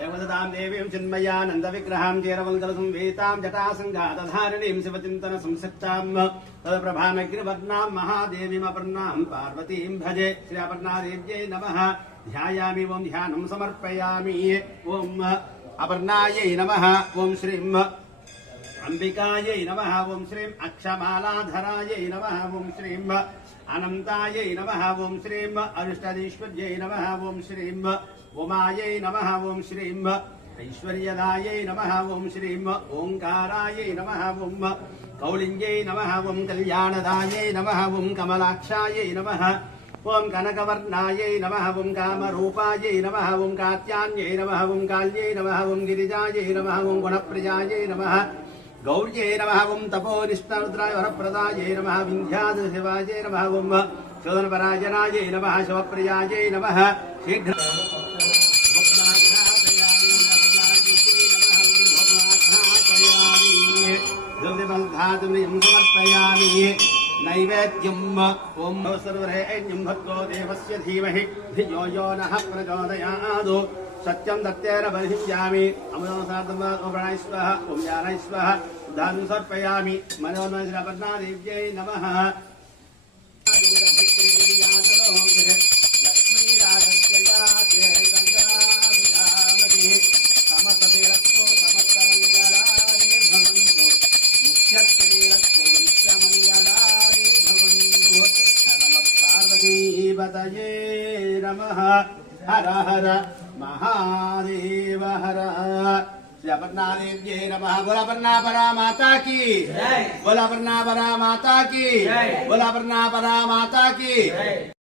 यवदतां देवीं चिन्मयानन्दविग्रहां चेरवल्कलसंवेतां जटासङ्घातधारिणीं शिवचिन्तनसंसक्तां तदप्रभानग्निवर्णां महादेवीमपर्णां पार्वतीं भजे श्री अपर्णादेव्यै नमः। ध्यायामि ॐ ध्यानं समर्पयामि। ॐ अपर्णायै नमः। ॐ श्रीं अंबिकायै नमः। ॐ श्रीं अक्षमालाधरायै नमः। ॐ श्रीं अनन्तायै नमः। ॐ श्रीं अरिष्टदीश्वर्यै नमः। ॐ श्रीं उमायै नमः। ॐ श्रीं ऐश्वर्यदायै नमः। ॐ श्रीं ओंकारायै नमः। ॐ कौलिंग्यै नमः। ॐ कल्याणदायै नमः। ॐ कमलाक्षायै नमः। ॐ कनकवर्णायै नमः। ॐ कामरूपायै नमः। ॐ कात्यान्यै नमः। ॐ काल्यै नमः। ॐ गिरिजायै नमः। ॐ गुणप्रियायै नमः। गौर्यै नमः। ॐ तपोनिष्ठरुद्राय वरप्रदायै नमः। विन्ध्याचलशिवायै नमः। ॐ शोधनपरायणायै नमः। शिवप्रियायै नमः। शीघ्र समर्पयामि। नैवेद्यम् ॐ सर्वरेण्यं भक्तो देवस्य धीमहि धियो यो नः प्रचोदयात्। सत्यं दत्तेन बलिहिञ्जामि अमृतसार्धमाप्रणयस्वः ॐ ज्ञानैस्वः दानं समर्पयामि। मनोन्मश्रपद्मादेव्यै नमः। नमः। हर हर महादेव हर। श्री अपर्णादेव्यै नमः। बोला अपर्णापरा माता की, बोला अपर्णापरा माता की, बोला अपर्णापरा माता की।